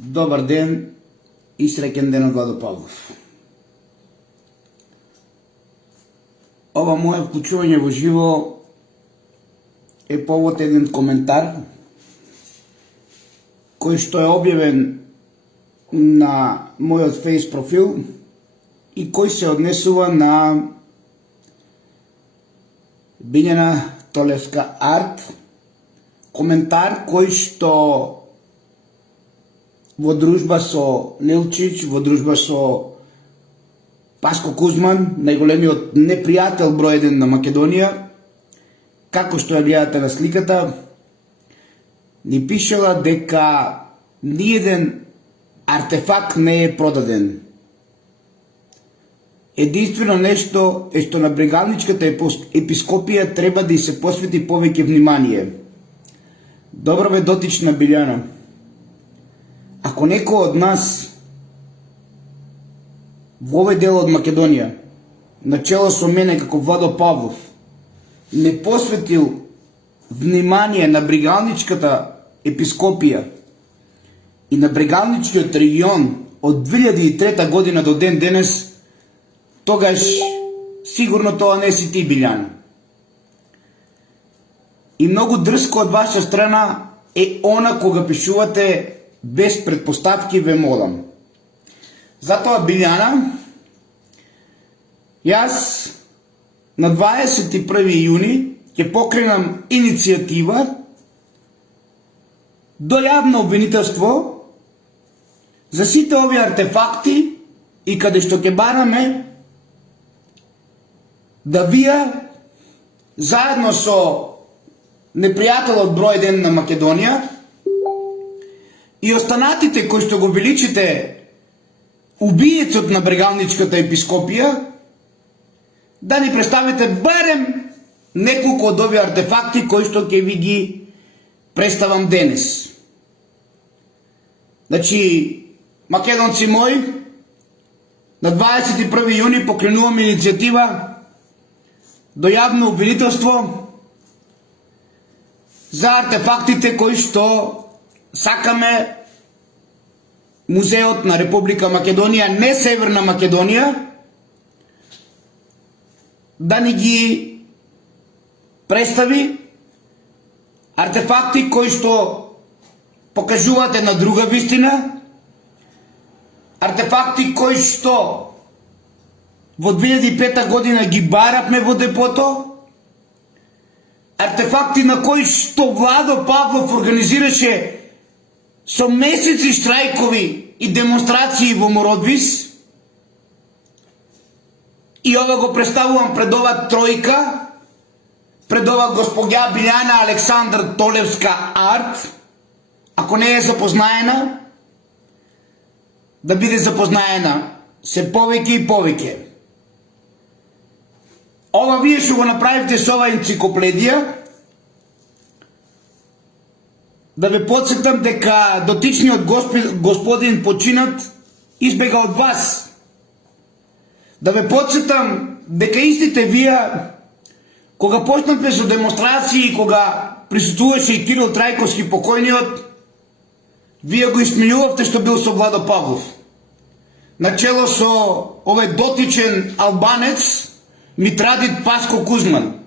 Добар ден и среќен ден од Владо Павлов. Ова моје вклучување во живо е повод еден коментар кој што е објавен на мојот фейс профил и кој се однесува на Билјана Толевска арт. Коментар кој што во дружба со Нелчич, во дружба со Паско Кузман, најголемиот непријател број 1 на Македонија, како што ја гледате на сликата, ни пишела дека ниеден артефакт не е продаден. Единствено нешто е што на Брегалничката епископија треба да и се посвети повеќе внимание. Добро бе дотична Билјана. Ако некој од нас во овој дел од Македонија, начело со мене како Владо Павлов, не посветил внимание на Брегалничката епископија и на Брегалничкиот регион од 2003 година до ден денес, тогаш сигурно тоа не си ти, Билјана. И многу дрско од ваша страна е она кога пишувате без предпоставки, ве молам. Затоа, Билјана, јас на 21 јуни ќе покренам иницијатива до јавно обвинителство за сите овие артефакти и каде што ќе бараме да вие заедно со непријателот број 1 на Македонија и останатите кои што го величите убиецот на Брегалничката епископија, да ни представите барем неколку од овие артефакти кои што ќе ви ги представам денес. Значи, македонци мои, на 21 јуни покренувам иницијатива до јавно обвинителство за артефактите кои што сакаме Музеот на Република Македонија, не Северна Македонија, да ни ги представи артефакти кои што покажуваат една друга вистина, артефакти кои што во 2005 година ги баравме во депото, артефакти на кои што Владо Павлов организираше со месеци штрајкови и демонстрации во Мородвис, и ова го представувам пред ова тројка, пред ова господја Билјана Александр Толевска арт. Ако не е запознаена, да биде запознаена се повеќе и повеќе. Ова вие што го направите со ова енциклопедија, да ве подсетам дека дотичниот господин починат избега од вас. Да ве подсетам дека истите вие, кога почнавме со демонстрации, кога присуствуваше и Кирил Трајковски покојниот, вие го исмејувавте што бил со Владо Павлов. Начело со овој дотичен албанец, Митрадит Паско Кузман.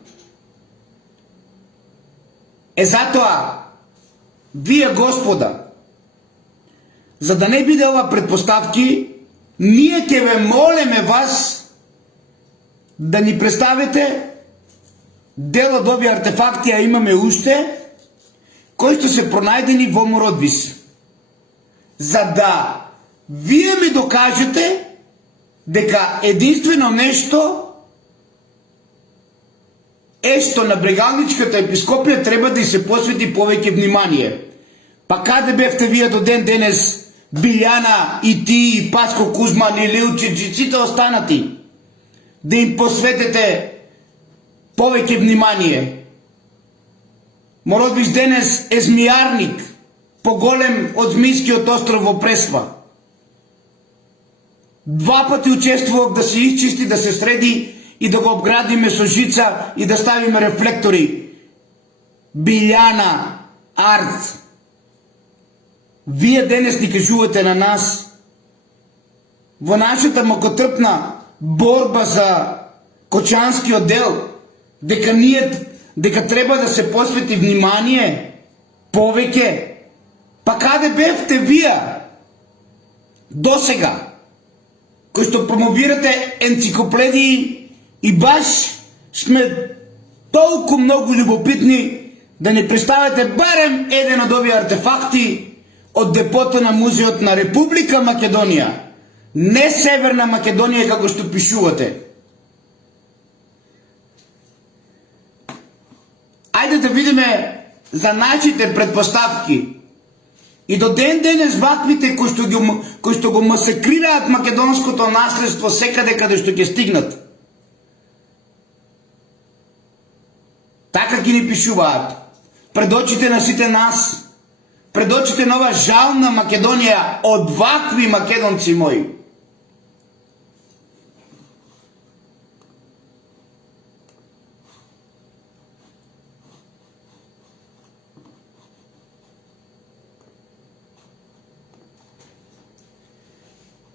Затоа, вие, господа, за да не биде ова предпоставки, ние ќе ве молиме вас да ни представите дел од овие артефакти, а имаме уште, кои што се пронајдени во Мородвис. За да вие ми докажете дека единствено нешто е што на Брегалничката епископија треба да и се посвети повеќе внимание. Па каде бевте вие до ден денес, Билјана и ти, и Паско Кузман, и Лилчич, и сите останати, да им посветите повеќе внимание? Мородвис денес е змијарник, поголем од Змијскиот остров во Пресва. 2 пати учествував да се исчисти, да се среди и да го обградиме со жица и да ставиме рефлектори. Билјана арт. вие денес ни кажувате на нас во нашата макотрпна борба за Кочанскиот дел, дека треба да се посвети внимание повеќе. Па каде бевте вие досега, кои што промовирате енциклопедии и баш сме толку многу љубопитни да ни представите барем еден од овие артефакти од депото на Музеот на Република Македонија, не Северна Македонија како што пишувате. Ајде да видиме за нашите предпоставки. И до ден денес ваквите кои што го масакрираат македонското наследство секаде каде што ќе стигнат. Така ги ни пишуваат. Пред очите на сите нас, пред очите на ова жална Македонија од вакви македонци мои.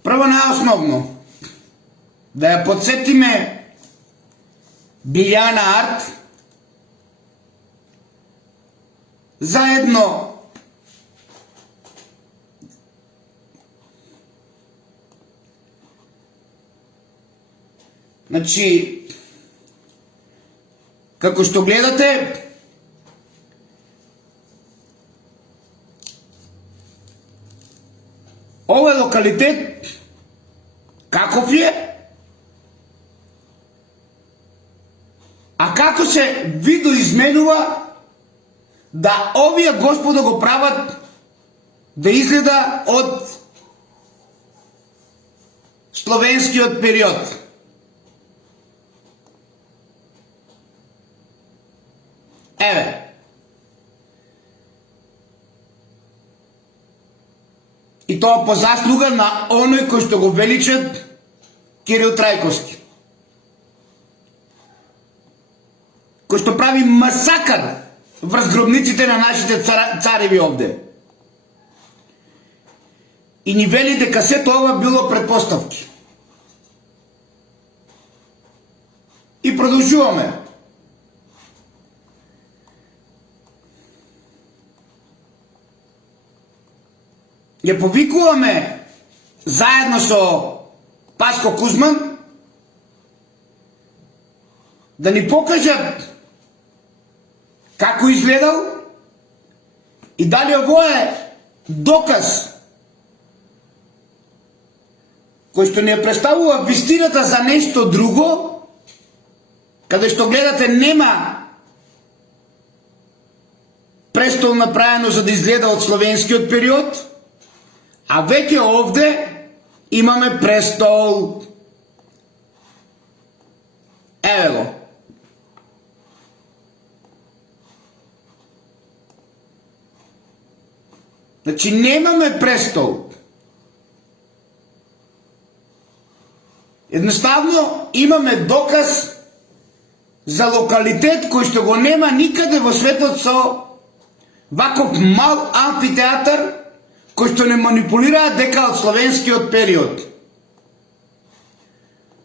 Прво наосновно, да ја подсетиме Билјана Арт, заедно како што гледате, овој локалитет каков е, а како се видоизменува да овие господа го прават да изгледа од словенскиот период. Еве. И тоа по заслуга на оној кој што го величат Кирил Трајковски. Кој што прави масакар врз гробниците на нашите цареви овде. И ни вели дека сето ова било предпоставки. И продолжуваме. Ја повикуваме заедно со Паско Кузман да ни покажат како изгледал и дали ово е доказ кој што ни ја представува вистината за нешто друго, каде што гледате нема престол направено за да изгледа од словенскиот период, а веќе овде имаме престол. Еве го. Значи немаме престол. Едноставно имаме доказ за локалитет кој што го нема никаде во светот со ваков мал амфитеатар кој што не манипулираат дека од словенскиот период.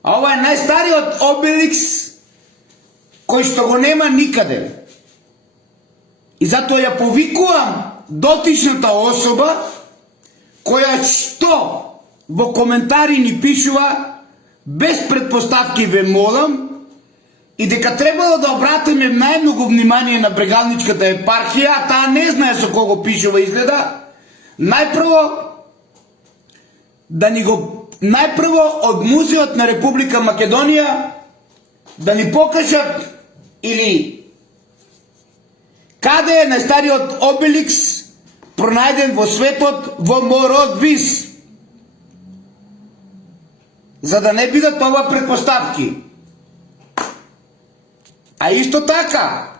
А ова е најстариот обеликс кој што го нема никаде. И затоа ја повикувам дотичната особа која што во коментари ни пишува без предпоставки, ве молам, и дека требало да обратиме најмногу внимание на Брегалничката епархија, а таа не знае со кого пишува изгледа. Најпрво од Музеот на Република Македонија да ни покажат или каде е најстариот обеликс пронајден во светот во Мородвис, за да не бидат ова предпоставки. А исто така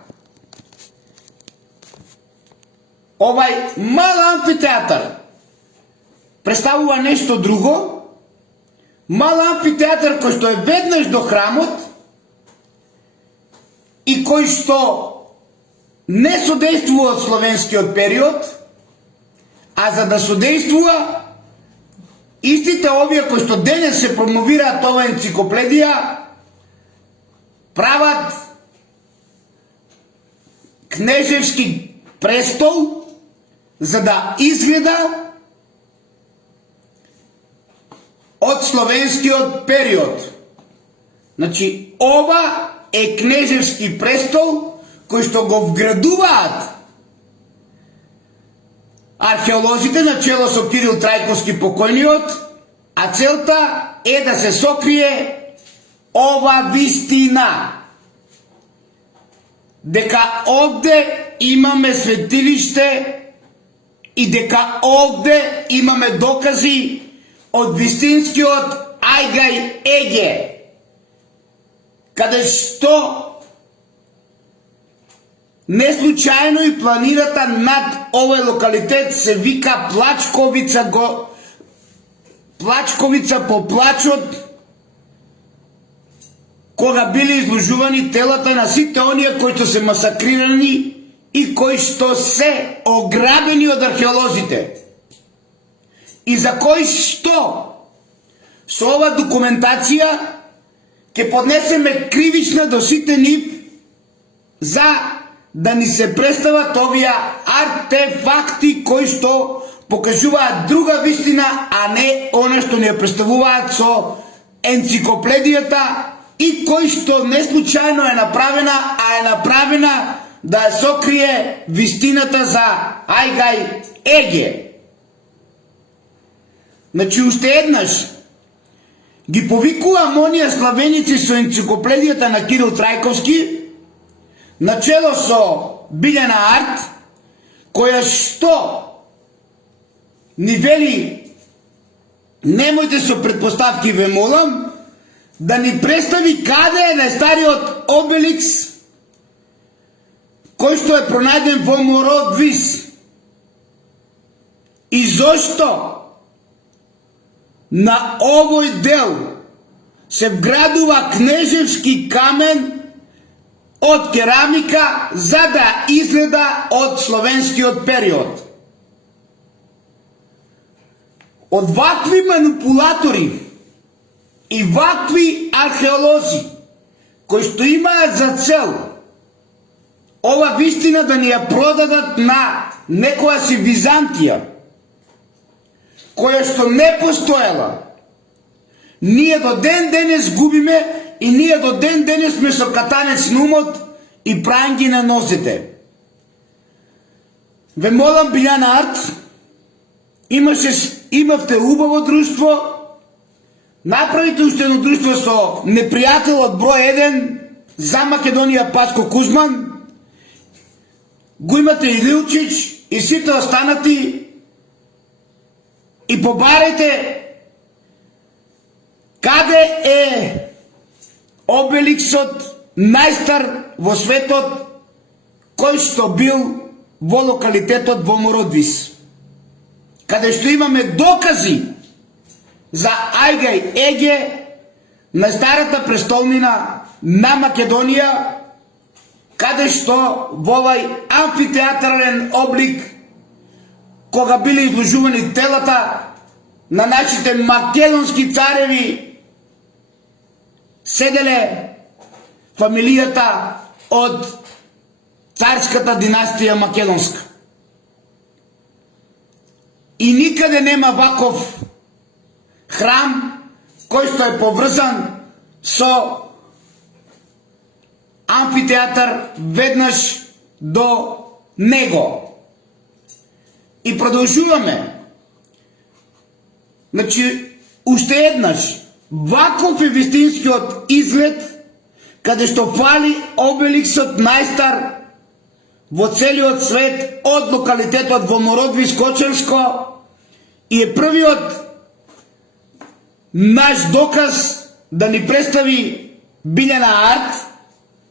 овај мал амфитеатар представува нешто друго. Мал амфитеатар кој што е веднаш до храмот и кој што не содействува од словенскиот период, а за да содействува истите овие кои што денес се промовираат ова енциклопедија прават кнежевски престол за да изгледа од словенскиот период. Значи, ова е кнежевски престол кој што го вградуваат археолозите на чело со Кирил Трајковски покојниот, а целта е да се сокрие ова вистина. Дека овде имаме светилиште и дека овде имаме докази од вистинскиот Ајгај Еге, каде што не случајно и планината над овој локалитет се вика Плачковица, Плачковица по плачот, кога били изложувани телата на сите оние кои што се масакрирани и кои што се ограбени од археолозите. И за кои што со ова документација ќе поднесеме кривична до сите нив за да ни се представат овие артефакти кои што покажуваат друга вистина, а не она што ни ја представуваат со енциклопедијата и кои што не случајно е направена, а е направена да сокрие вистината за Ајгај Еге. Значи, уште еднаш ги повикувам оние славеници со енциклопедијата на Кирил Трајковски, начело со Билјана Арт, која што ни вели: немојте со предпоставки, ве молам, да ни представи каде е најстариот обеликс кој што е пронајден во Мородвис и зошто на овој дел се вградува кнежевски камен од керамика за да изгледа од словенскиот период. Од вакви манипулатори и вакви археолози кои што имаат за цел ова вистина да ни ја продадат на некоја си Византија, која што не постоела, ние до ден денес губиме и ние до ден денес сме со катанец на умот и пранги на носите. Ве молам, Билјана Арт, имавте убаво друштво, направите уште едно друштво со непријателот број 1 за Македонија Паско Кузман, го имате и Лилчич и сите останати, и побарајте каде е обеликсот најстар во светот кој што бил во локалитетот во Мородвис, каде што имаме докази за Ајгај Еге, на старата престолнина на Македонија, каде што во овај амфитеатрален облик, кога били изложувани телата на нашите македонски цареви, седеле фамилијата од царската династија македонска. И никаде нема ваков храм кој што е поврзан со амфитеатар веднаш до него. И продолжуваме. Значи, уште еднаш, ваков е вистинскиот изглед, каде што фали обеликсот најстар во целиот свет од локалитетот во Мородвис Кочевско, и е првиот наш доказ да ни представи Билјана Арт,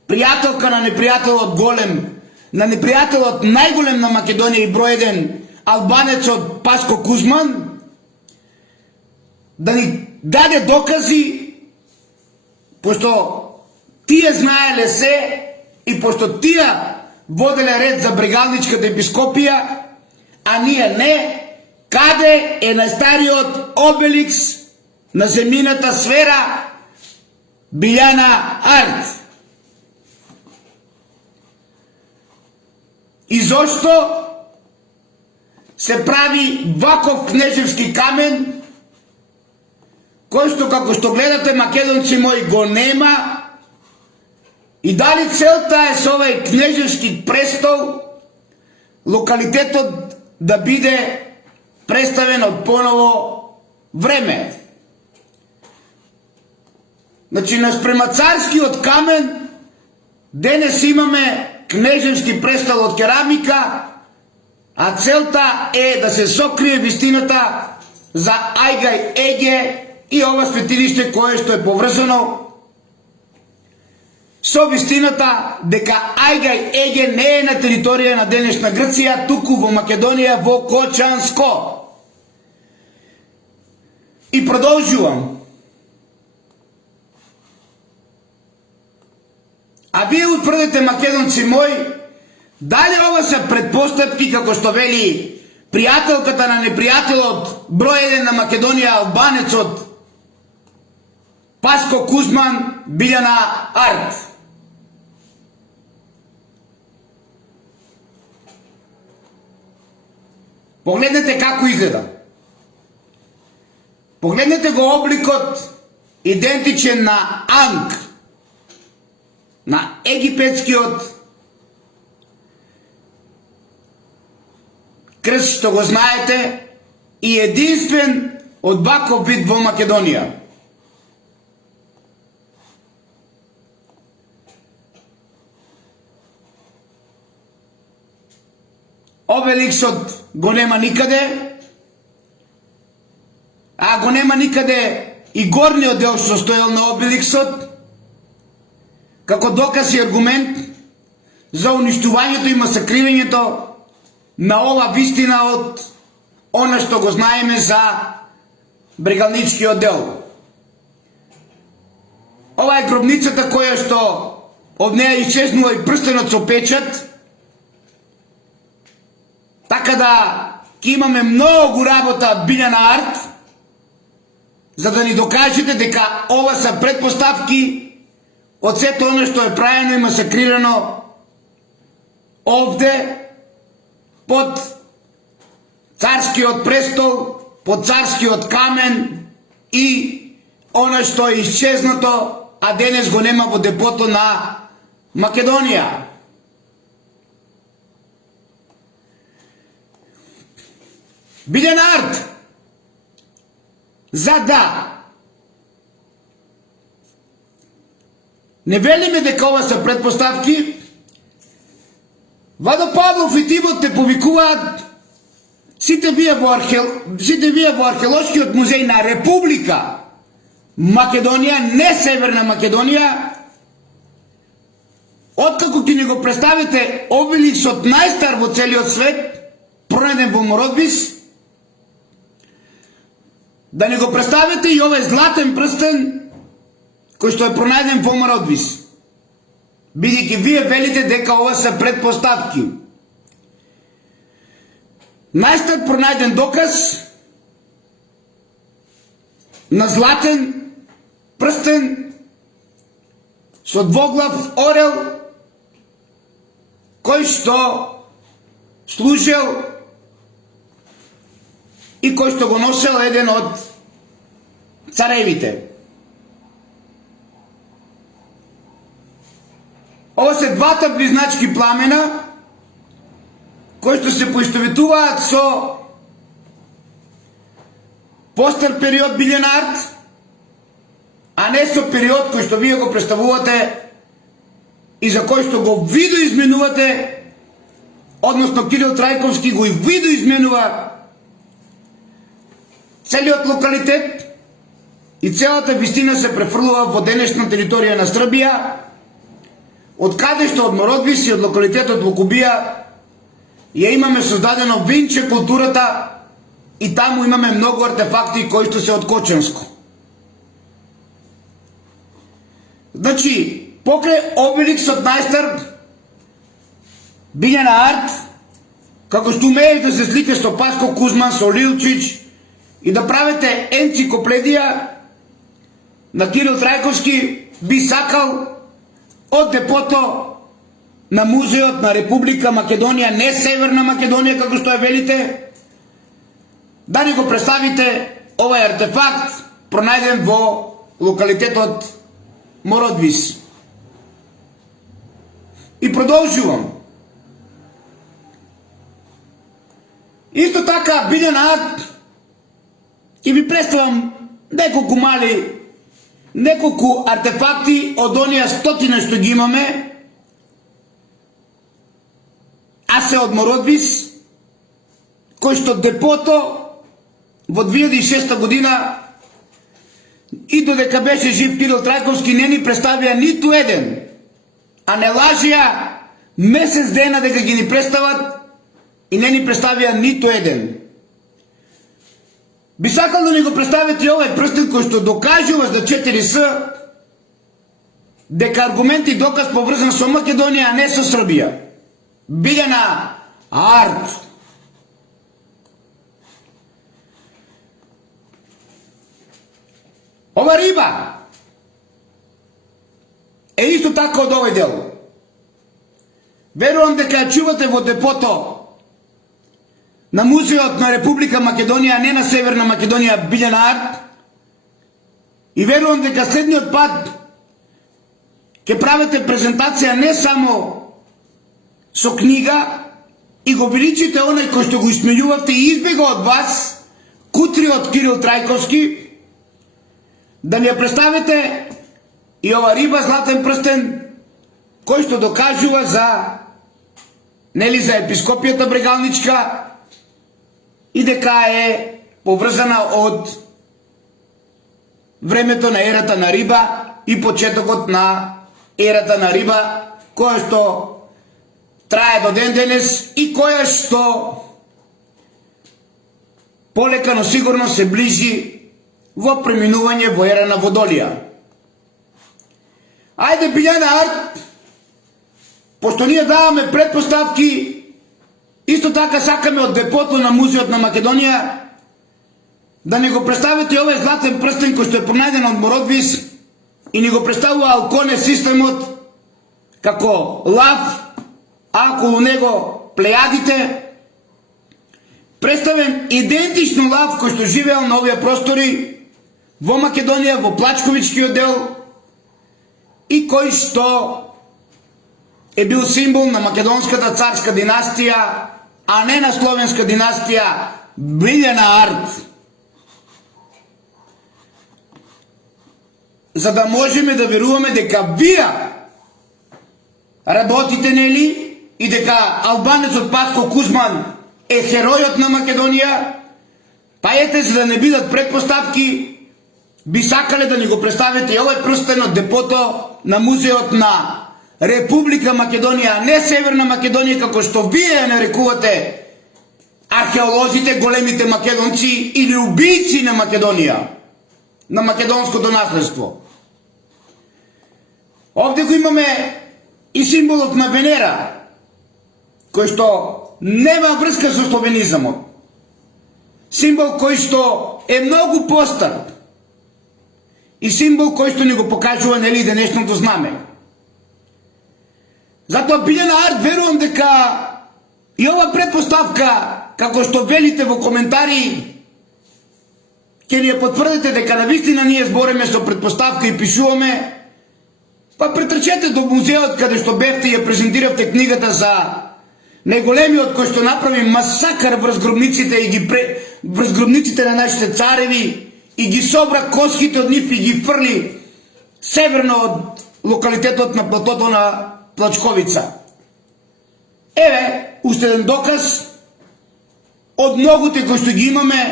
пријателка на непријателот голем, на непријателот најголем на Македонија и број 1, албанецот Паско Кузман, да ни даде докази, пошто тие знаеле се и пошто тие воделе ред за Брегалничката епископија, а ние не, каде е најстариот обеликс на земјината сфера Билјана Арт? И зошто се прави ваков кнежевски камен, кој што, како што гледате, македонци мои, го нема, и дали целта е со овај кнежевски престол локалитетот да биде представен од поново време. Значи, наспрема царскиот камен, денес имаме кнежевски престол од керамика, а целта е да се сокрие вистината за Ајгај Еге и ова светилиште кое што е поврзано со вистината дека Ајгај Еге не е на територија на денешна Грција, туку во Македонија, во Кочанско. И продолжувам. А вие утврдете, македонци мои, дали ова се предпоставки, како што вели пријателката на непријателот, број 1 на Македонија, албанецот Паско Кузман, Билјана Арт? Погледнете како изгледа. Погледнете го обликот идентичен на Анк, на египетскиот крст, што го знаете, и единствен од ваков вид во Македонија. Обеликсот го нема никаде, а го нема никаде и горниот дел што стоел на обеликсот, како доказ и аргумент за уништувањето и масакривањето на ова вистина од она што го знаеме за Брегалничкиот дел. Ова е гробницата која што од неја исчезнува и прстенот со печат, така да ќе имаме многу работа, Билјана Арт, за да ни докажете дека ова се предпоставки од сето оно што е правено и масакрирано овде под царскиот престол, под царскиот камен и оно што е исчезнато, а денес го нема во депото на Македонија. Билјана Арт, за да не велиме дека ова се предпоставки, Владо Павлов и Тимот те повикуваат сите вие во археолошкиот музеј на Република Македонија, не Северна Македонија, откако ќе ни го представите обеликсот најстар во целиот свет, пронајден во Мородбис, да ни го представите и овој златен прстен кој што е пронајден во Мородбис, бидејќи вие велите дека ова се предпоставки. Најстар пронајден доказ на златен прстен со двоглав орел кој што служел и кој што го носел еден од царевите. Ова се двата близначки пламена кои што се поистоветуваат со постар период Билјана Арт, а не со период кој што вие го представувате и за кој што го видоизменувате, односно Кирил Трајковски го и видоизменува целиот локалитет и целата вистина се префрлува во денешна територија на Србија, од каде што од Мородбис и од локалитетот во Кубија ја имаме создадено Винче културата и таму имаме многу артефакти кои што се од Кочанско. Значи, покрај обеликсот најстар Билјана Арт, како што умееш да се сликаш со Паско Кузман, со Лилчич и да правите енциклопедија на Кирил Трајковски, би сакал од депото на Музеот на Република Македонија, не Северна Македонија, како што ја велите, да ни го представите овој артефакт, пронајден во локалитетот Мородвис. И продолжувам. Исто така, Билјан Арт, и ви представам неколку артефакти од онија стотина што ги имаме, а се од Мородвис, кој што депото во 2006 година и додека беше жив Кирил Трајковски не ни представија ниту еден, а не лажија месец дена дека ги ни представат и не ни представија ниту еден. Би сакал да ни го представите овој прстен кој што докажува за 4С дека аргумент и доказ поврзан со Македонија, а не со Србија. Билјан Арт. Ова риба е исто така од овој дел. Верувам дека ја чувате во депото на Музеот на Република Македонија, не на Северна Македонија, Билјан Арт. И верувам дека следниот пат ќе правите презентација не само со книга и го величите онај кој што го исмејувавте и избега од вас, кутриот Кирил Трајковски, да ни ја представите и ова риба златен прстен кој што докажува за за епископијата Брегалничка и дека е поврзана од времето на ерата на риба и почетокот на ерата на риба, која што трае до ден денес и која што полека но сигурно се ближи во преминување во ера на водолија. Ајде, Билјан Арт, пошто ние даваме предпоставки, исто така сакаме од депото на Музеот на Македонија да ни го представите овој златен прстен кој што е пронајден од Мородвис и ни го представува Алконе системот како лав, а околу него плејадите, представен идентично лав кој што живеел на овие простори во Македонија, во Плачковичкиот дел и кој што е бил символ на македонската царска династија, а не на словенска династија, Билјан Арт. За да можеме да веруваме дека вие работите, нели, и дека албанецот Паско Кузман е херојот на Македонија, па ете, за да не бидат предпоставки, би сакале да ни го представите овој прстен од депото на Музеот на Република Македонија, а не Северна Македонија, како што вие ја нарекувате археолозите, големите македонци или убийци на Македонија, на македонското наследство. Овде го имаме и символот на Венера, кој што нема врска со словенизамот. Символ кој што е многу постар и символ кој што ни го покажува, нели, денешното знаме. Затоа, Билјан Арт, верувам дека и ова предпоставка, како што велите во коментари, ќе ни ја потврдите дека навистина ние збореме со предпоставка и пишуваме, па претрчете до музеот каде што бевте и ја презентиравте книгата за најголемиот кој што направи масакар врз гробниците и врз гробниците на нашите цареви и ги собра коските од нив и ги фрли северно од локалитетот на платото на Плачковица. Еве, уште еден доказ од многуте кои што ги имаме.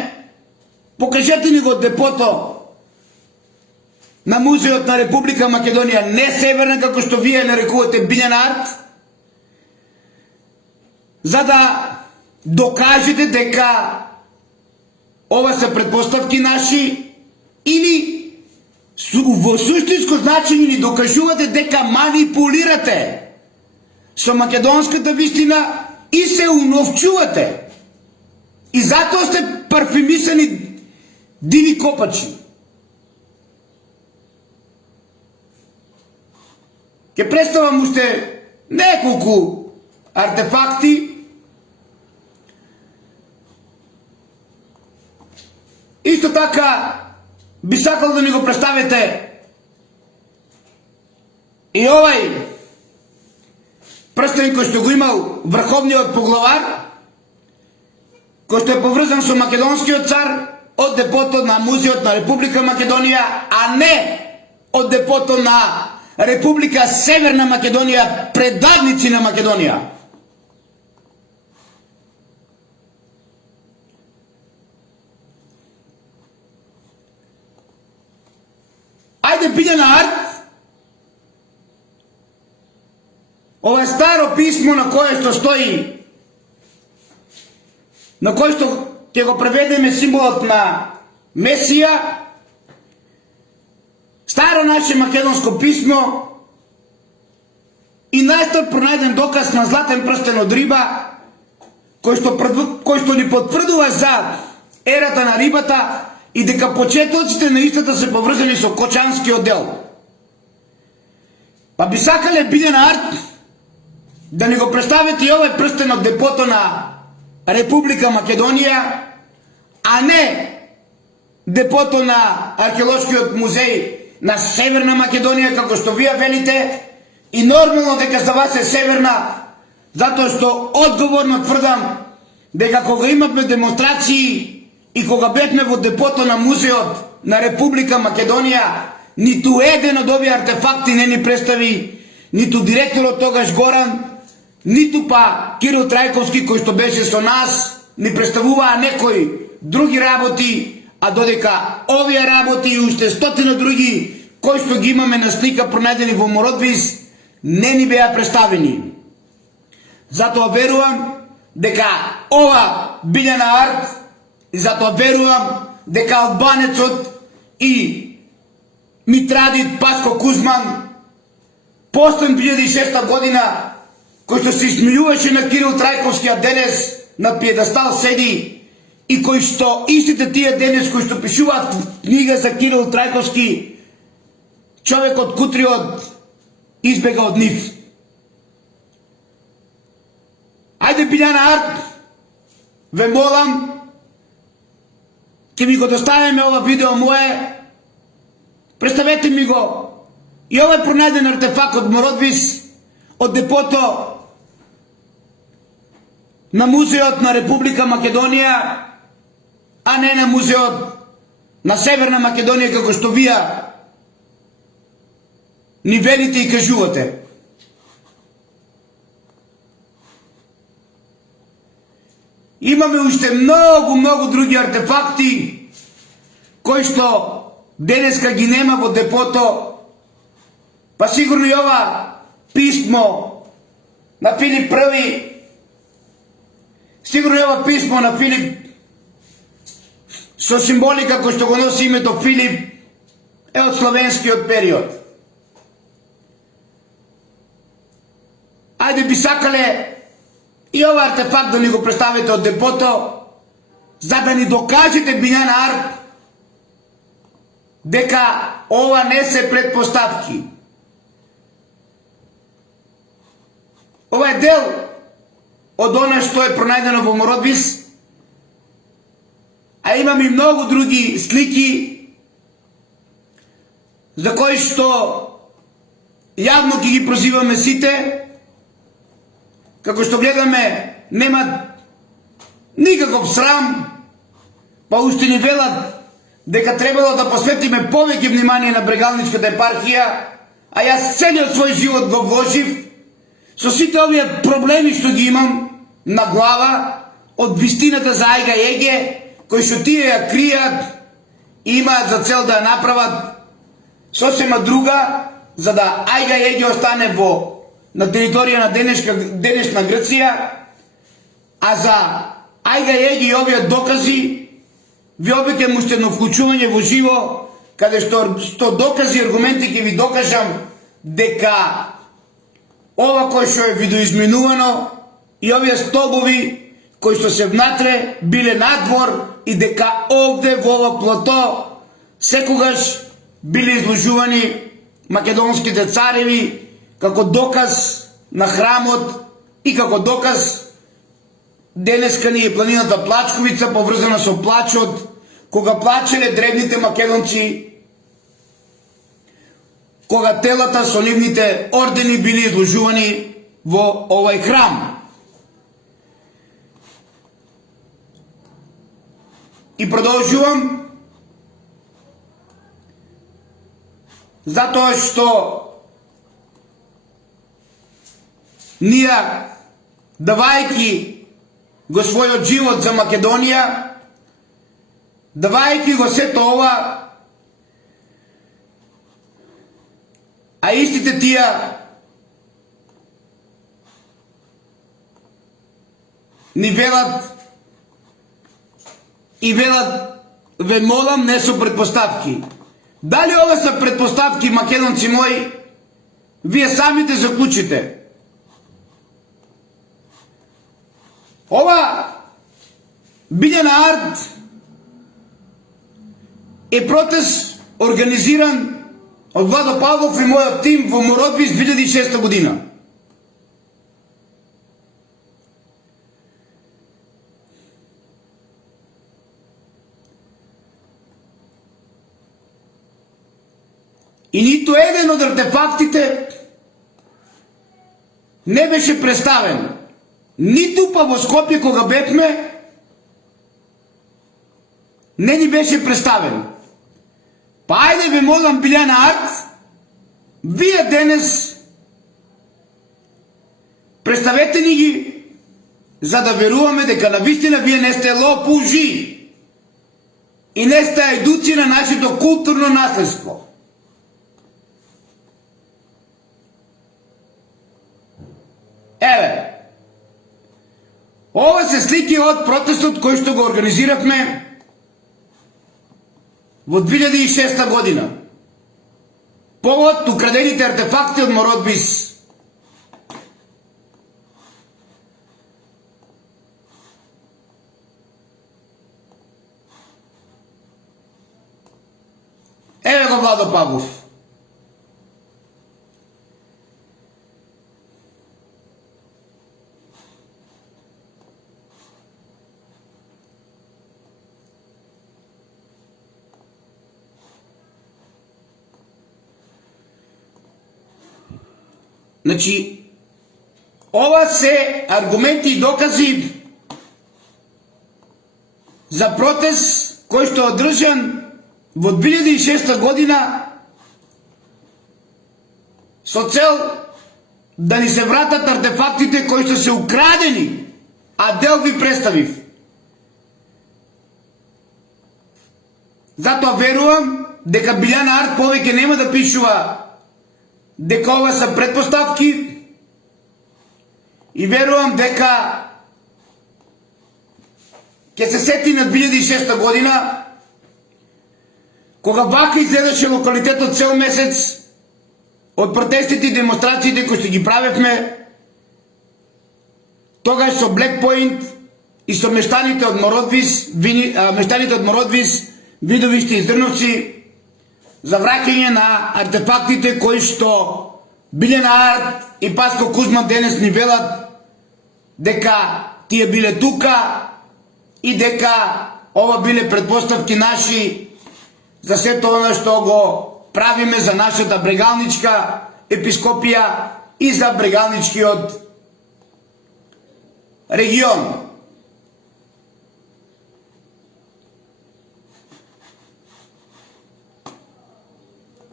Покажете ни го депото на Музеот на Република Македонија, не Северна, како што вие нарекувате Билјан Арт, за да докажете дека ова се предпоставки наши или во суштинско значење ни докажувате дека манипулирате со македонската вистина и се уновчувате. И затоа сте парфюмисани диви копачи. Ке представам уште неколку артефакти. Исто така би сакал да ни го представите и овај прстен кој што го имал врховниот поглавар, кој што е поврзан со македонскиот цар од депото на Музеот на Република Македонија, а не од депото на Република Северна Македонија, предавници на Македонија. Ајде Билјана Арт, ова е старо писмо на кое што стои, на кое што ќе го преведеме символот на Месија, старо наше македонско писмо и најстар пронајден доказ на златен прстен од риба, кој што ни потврдува за ерата на рибата и дека почетоците на истата се поврзани со кочанскиот дел. Па би сакале Билјана Арт да ни го представите и овој прстен од депото на Република Македонија, а не депото на Археолошкиот музеј на Северна Македонија, како што вие велите, и нормално дека за вас е Северна, затоа што одговорно тврдам дека кога имавме демонстрации и кога бевме во депото на Музеот на Република Македонија, ниту еден од овие артефакти не ни представи ниту директорот тогаш Горан, ниту па Кирил Трајковски кој што беше со нас, ни представуваа некои други работи, а додека овие работи и уште стотина други кои што ги имаме на слика пронајдени во Мородвис не ни беа представени. Затоа верувам дека ова Билјана Арт, и затоа верувам дека албанецот и митрадит Паско Кузман постен 2006 година, кој што се измилуваше на Кирил Трајковски, а денес на пиедестал седи, и кој што истите тие денес кои што пишуваат книга за Кирил Трајковски, човекот Кутриот избега од нив. Ајде Билјана Арт, ве молам, ќе ми го доставиме ова видео мое, представете ми го и овој пронајден артефакт од Мородвис, од депото на Музеот на Република Македонија, а не на Музеот на Северна Македонија, како што вие ни велите и кажувате. Имаме уште многу други артефакти кои што денеска ги нема во депото, па сигурно и ова писмо на Филип I, сигурно и ова писмо на Филип со символика кој што го носи името Филип е од славенскиот период. Ајде би сакале и ова артефакт да ни го представите од депото, за да ни докажете Билјана Арт дека ова не се предпоставки. Ова е дел од она што е пронајдено во Мородвис, а имам и многу други слики за кои што јавно ќе ги прозиваме сите. Како што гледаме, нема никаков срам, па уште ни велат дека требало да посветиме повеќе внимание на Брегалничката епархија, а јас целиот свој живот го вложив со сите овие проблеми што ги имам на глава од вистината за Ајга Еге, кои што тие ја кријат и имаат за цел да ја направат сосема друга, за да Ајга Еге остане на територија на денешна Грција, а за Ајга Еге и овие докази ви обикам уште едно вклучување во живо, каде што докази и аргументи ќе ви докажам дека ова кој што е видоизменувано и овие столбови кои што се внатре биле надвор и дека овде во ова плато секогаш биле изложувани македонските цареви како доказ на храмот и како доказ денеска ни е планината Плачковица поврзана со плачот, кога плачеле древните македонци, кога телата со нивните ордени били изложувани во овај храм. И продолжувам, затоа што ние, давајќи го својот живот за Македонија, давајќи го сето ова, а истите тие ни велат и велат, ве молам, не со предпоставки. Дали ова са предпоставки, македонци мои, вие самите заклучите. Ова Билјан Арт е протест организиран од Владо Павлов и мојот тим во Мородвис 2006 година. И ниту еден од артефактите не беше представен. Ниту па во Скопје кога бевме не ни беше представен. Па ајде ве молам, Билјан Арт, вие денес представете ни ги, за да веруваме дека навистина вие не сте лопужи и не сте ајдуци на нашето културно наследство. Еве, ова се слики од протестот кој што го организиравме во 2006 година. Повод украдените артефакти од Мородвис. Еве го Владо Павлов. Значи, ова се аргументи и докази за протест кој што е одржан во 2006 година со цел да ни се вратат артефактите кои што се украдени, а дел ви представив. Затоа верувам дека Билјан Арт повеќе нема да пишува дека ова са предпоставки и верувам дека ќе се сети на 2006 година кога вака изгледаше локалитетот цел месец од протестите и демонстрациите кои што ги правевме тогаш со Black Point и со мештаните од Мородвис, Видовиште и Здрновци за враќање на артефактите кои што Билјан Арт и Паско Кузман денес ни велат дека тие биле тука и дека ова биле предпоставки наши за сето оно што го правиме за нашата брегалничка епископија и за брегалничкиот регион.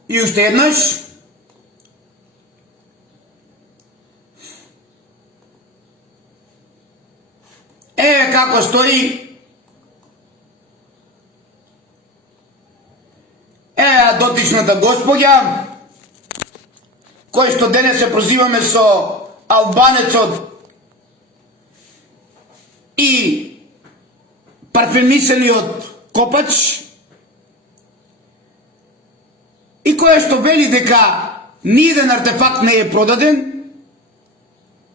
И уште еднаш, како стои дотичната господја, кој што денес се прозиваме со албанецот и парфемисаниот Копач, и која што вели дека ниеден артефакт не е продаден,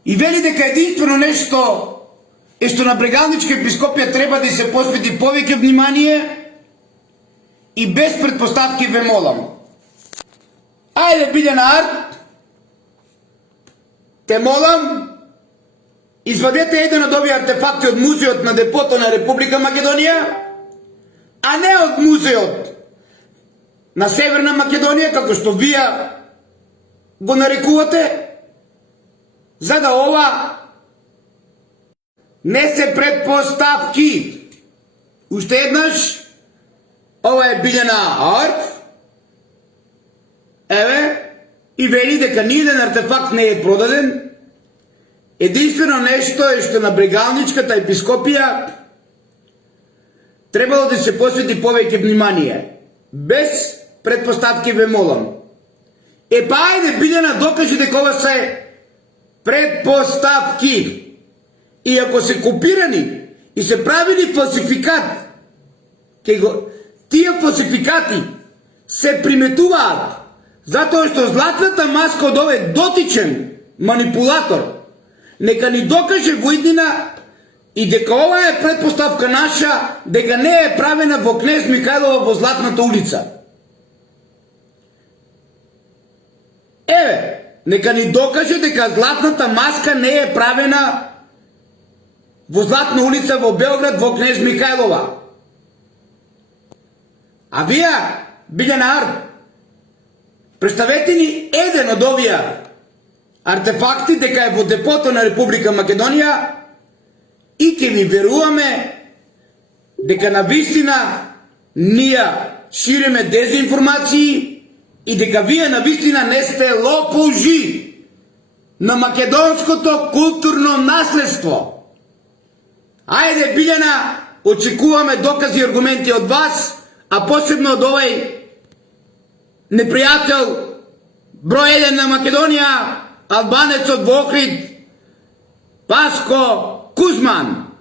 и вели дека единствено нешто е што на Брегалничка епископија треба да се посвети повеќе внимание и без предпоставки ве молам. Ајде, Билјана Ард, те молам, извадете еден од овие артефакти од музеот на депото на Република Македонија, а не од музеот на Северна Македонија, како што вие го нарекувате, за да ова не се предпоставки. Уште еднаш, ова е Билјана Ард, еве, и вели дека ниеден артефакт не е продаден. Единствено нешто е што на Брегалничката епископија требало да се посвети повеќе внимание. Без предпоставки ве молам. Па ајде, Билјана, докажи дека ова се предпоставки. И ако се копирани и се правили фалсификат, тие фалсификати се приметуваат затоа што златната маска од овој дотичен манипулатор нека ни докаже во иднина и дека ова е предпоставка наша, дека не е правена во Кнез Михајлова во Златната улица. Еве, нека ни докаже дека златната маска не е правена во Златна улица во Белград во Кнез Михајлова. А вие, Билјана Ард, представете ни еден од овие артефакти дека е во депото на Република Македонија и ќе ви веруваме дека навистина ние шириме дезинформации и дека вие навистина не сте лопужи на македонското културно наследство. Ајде, Билјана, очекуваме докази и аргументи од вас, а посебно од овој непријател број 1 на Македонија, албанецот во Охрид, Паско Кузман.